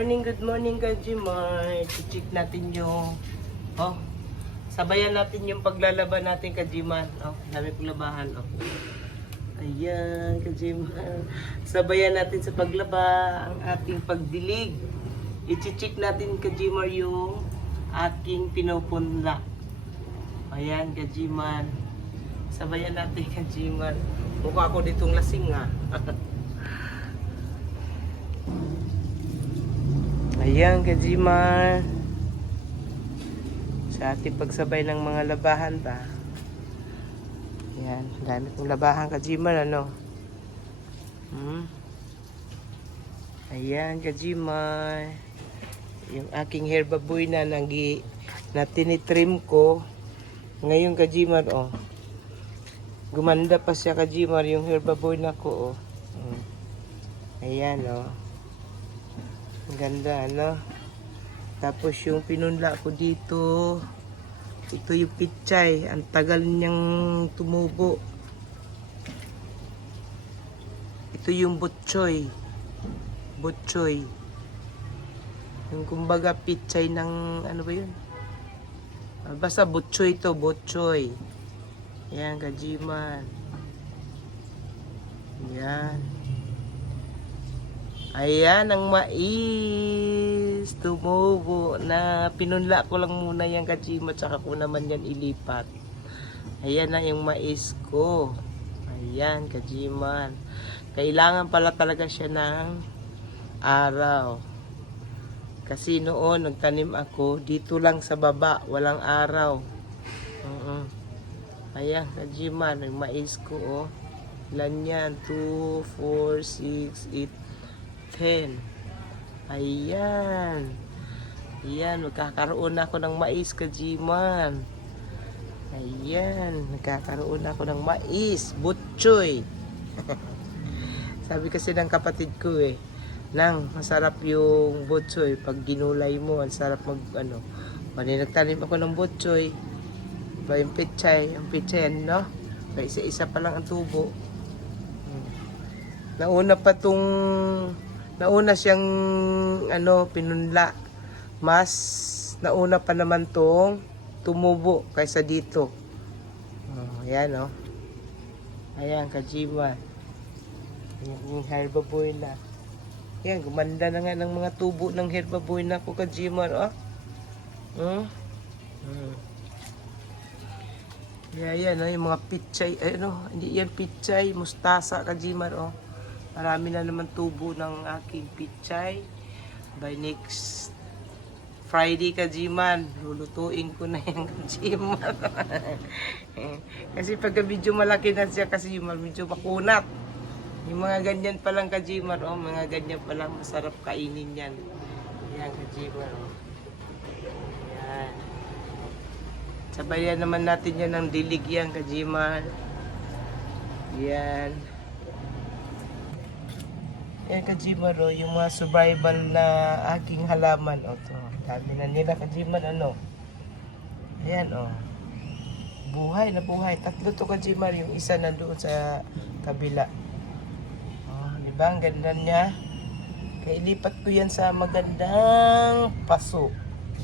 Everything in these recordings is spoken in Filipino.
Morning, good morning Kajimar. I-check natin yung, oh, sabayan natin yung paglalaban natin Kajiman. Oh, dami kong labahan, oh. Ayan, Kajiman. Sabayan natin sa paglaba ang ating pagdilig. I-check natin Kajimar yung aking pinupunla. Ayan, Kajiman. Sabayan natin Kajiman. Mukha ako ditong lasing, ah. Ayan, Kajimar. Sa ating pagsabay ng mga labahan ba? Ayan, dami kong labahan, Kajimar, ano? Hmm? Ayan, Kajimar. Yung aking hair baboy na nagi, na tinitrim ko. Ngayon, Kajimar, oh. Gumanda pa siya, Kajimar, yung hair baboy na ko, oh. Hmm. Ayan, oh. Ang ganda, ano? Tapos yung pinunla ko dito, ito yung pichay. Ang tagal niyang tumubo. Ito yung butchoy. Butchoy. Yung kumbaga pichay ng, ano ba yun? Ah, Basta butchoy to, butchoy. Yan, gajiman. Yan. Ayan ang mais. Tumubo na. Pinunla ko lang muna yung kachima tsaka ko naman yan ilipat. Ayan na yung mais ko. Ayan, kajiman. Kailangan pala talaga siya ng araw. Kasi noon, nagtanim ako, dito lang sa baba, walang araw. Oo. Ayan, kajiman, yung mais ko, oh. Ilan yan? 2, 4, 6, 8, 10. Ayan. Ayan, magkakaroon ako ng mais, kajiman. Ayan, nagkakaroon ako ng mais, butchoy. Sabi kasi ng kapatid ko eh, nang masarap yung butchoy pag ginulay mo, ang sarap mag ano. Pag nagtanim ako ng butchoy, ba yung pichay, yung pichay no? Kaya isa-isa pa lang ang tubo. Hmm. Nauna pa tong nauna siyang ano pinunla. Mas nauna pa naman tong tumubo kaysa dito. Oh, ayan oh. Ayan kajima. Yung herbaboy na. Yan, gumanda na nga ng mga tubo ng herbaboy na ko kajimar, oh. Hmm? Hmm. Yeah, yan, oh, yung mga pichay, ay, ano, hindi yan pichay, mustasa, kajimar, oh. Marami na naman tubo ng aking pichay. By next Friday, kajiman, lulutuin ko na yung kajiman. kasi pag medyo malaki na siya, kasi yung medyo makunat. Yung mga ganyan pa lang kajiman, oh, mga ganyan pa lang, masarap kainin yan. Yan, kajiman, oh. Yan. Sabayan naman natin yan ng dilig yan, kajiman. Yan. Yan, kajiman, oh, yung mga survival na aking halaman, oh, to. Dami na nila, kajiman, ano. Ayan, oh. Buhay na buhay. Tatlo to, kajiman, yung isa na doon sa kabila. Oh, di ba? Ang ganda niya. Kailipat ko yan sa magandang paso.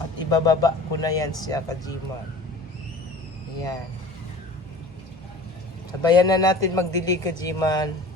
At ibababa ko na yan siya, kajiman. Ayan. Sabayan na natin magdilig, kajiman. Sabay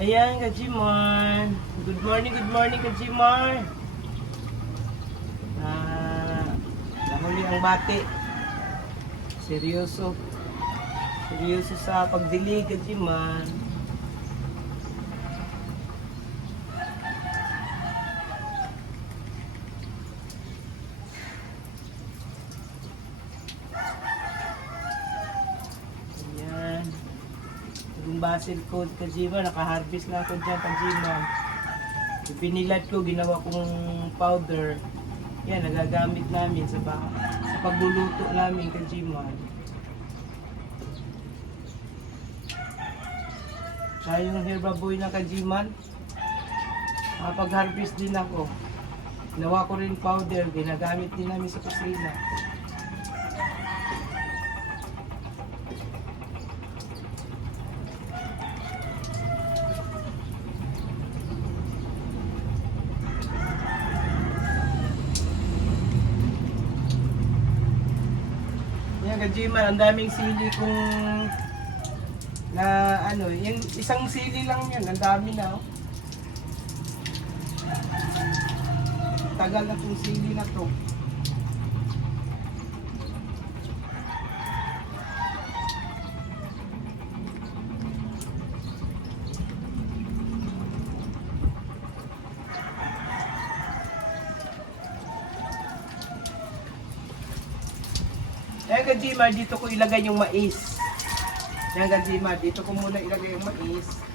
Ayan, Kajimar. Good morning, good morning, Kajimar. Ah, nahuli ang bate. Seryoso. Seryoso sa pagdilig, Kajimar. Ayan. Basil ko, Kajima, naka-harvest na ako dyan, Kajima. Binilad ko, ginawa kong powder. Yan, nagagamit namin sa, ba sa pagluluto namin, Kajima. Tsaka yung herbaboy na Kajiman, nakapag-harvest din ako. Ginawa ko rin powder, ginagamit din namin sa kusina. Kajiman, ang daming sili kong na ano, yung isang sili lang yan, ang dami na oh. Tagal na tong sili na to. Kajima, dito ko ilagay yung mais. Yan Kajima, dito ko muna ilagay yung mais.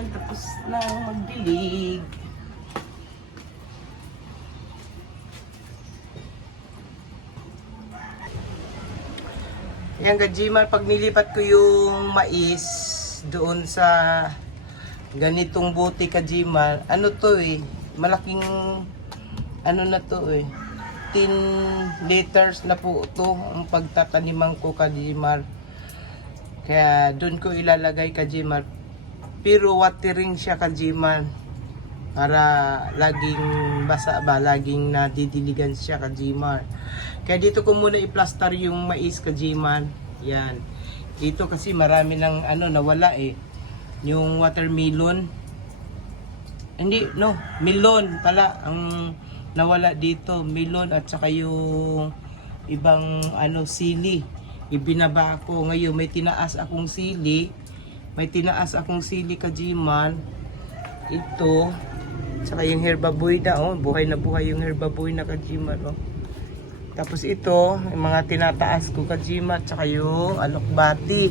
yan. Tapos nang magdilig. Yan, Gajimar, pag nilipat ko yung mais doon sa ganitong buti, Gajimar, ano to eh, malaking, ano na to eh, 15 liters na po to ang pagtataniman ko, Gajimar. Kaya doon ko ilalagay, Gajimar, pero watering siya Kajiman para laging basa ba, laging nadidiligan siya Kajimar. Kaya dito ko muna i-plaster yung mais Kajiman. Yan. Dito kasi marami ng ano nawala eh. Yung watermelon. Hindi, no, melon pala ang nawala dito. Melon at saka yung ibang ano sili. Ibinaba ko ngayon may tinaas akong sili. May tinaas akong sili Kajiman. Ito, Tsaka yung herbaboy na, oh, buhay na buhay yung herbaboy na kajima, no. Tapos ito, yung mga tinataas ko kajima, tsaka yung alokbati.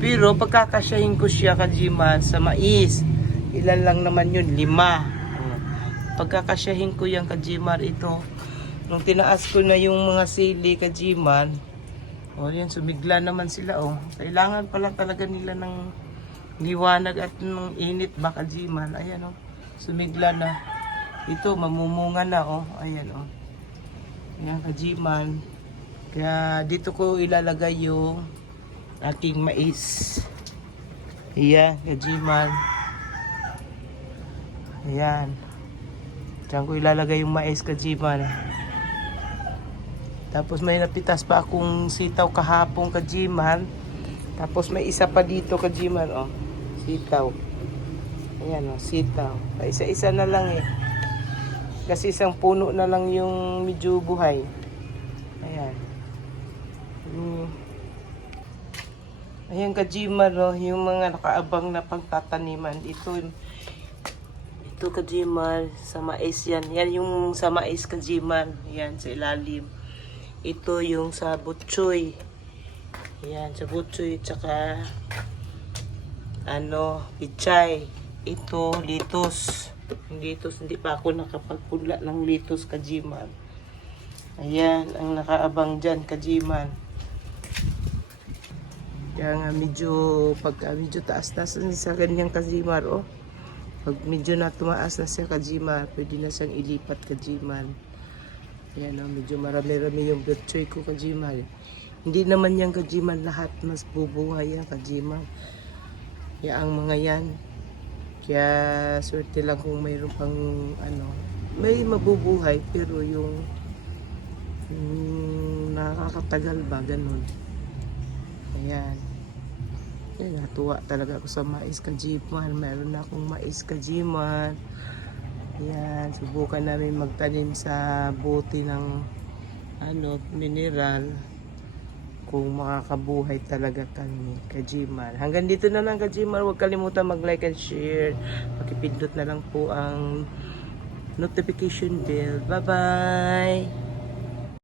Pero pagkakasyahin ko siya kajima sa mais, ilan lang naman yun, lima. Oh. Pagkakasyahin ko yung kajimar ito, nung tinaas ko na yung mga sili kajiman, oh yan, sumigla naman sila, oh. Kailangan pala talaga nila ng liwanag at ng init ba kajiman, ayan, oh sumigla na. Ito, mamumunga na, oh. Ayan, oh. Ayan, kajiman. Kaya dito ko ilalagay yung aking mais. Ayan, kajiman. Ayan. Diyan ko ilalagay yung mais, kajiman. Tapos may napitas pa akong sitaw kahapong kajiman. Tapos may isa pa dito kajiman, oh. Sitaw. Ayan o, sitaw. Isa-isa na lang eh. Kasi isang puno na lang yung medyo buhay. Ayan. Mm. Ayan kajimar o, yung mga nakaabang na pagtataniman. Ito, ito kajimar, sa mais yan. Yan yung sa mais kajimar. Yan, sa ilalim. Ito yung sa butchoy. Ayan, sa butchoy, tsaka ano, pichay ito, litos. Litos, hindi pa ako nakapagpudla ng litos kajiman. Ayan, ang nakaabang dyan, kajiman. Kaya nga medyo, pagka medyo taas-taas sa ganyang kajimar, oh. Pag medyo na tumaas na siya kajimar, pwede na siyang ilipat kajiman. Ayan, oh, medyo marami-rami yung birchoy ko kajimar. Hindi naman yung kajiman lahat mas bubuhay yan kajiman. Kaya ang mga yan, kaya swerte lang kung mayroon pang ano, may mabubuhay pero yung, yung nakakatagal ba, ganun. Ayan. Yan, natuwa talaga ako sa mais kajiman. Meron na akong mais kajiman. Yan, subukan namin magtanim sa bote ng ano, mineral kung makakabuhay talaga kami kajiman. Hanggang dito na lang kajiman. Huwag kalimutan mag-like and share. Pakipindot na lang po ang notification bell. Bye-bye!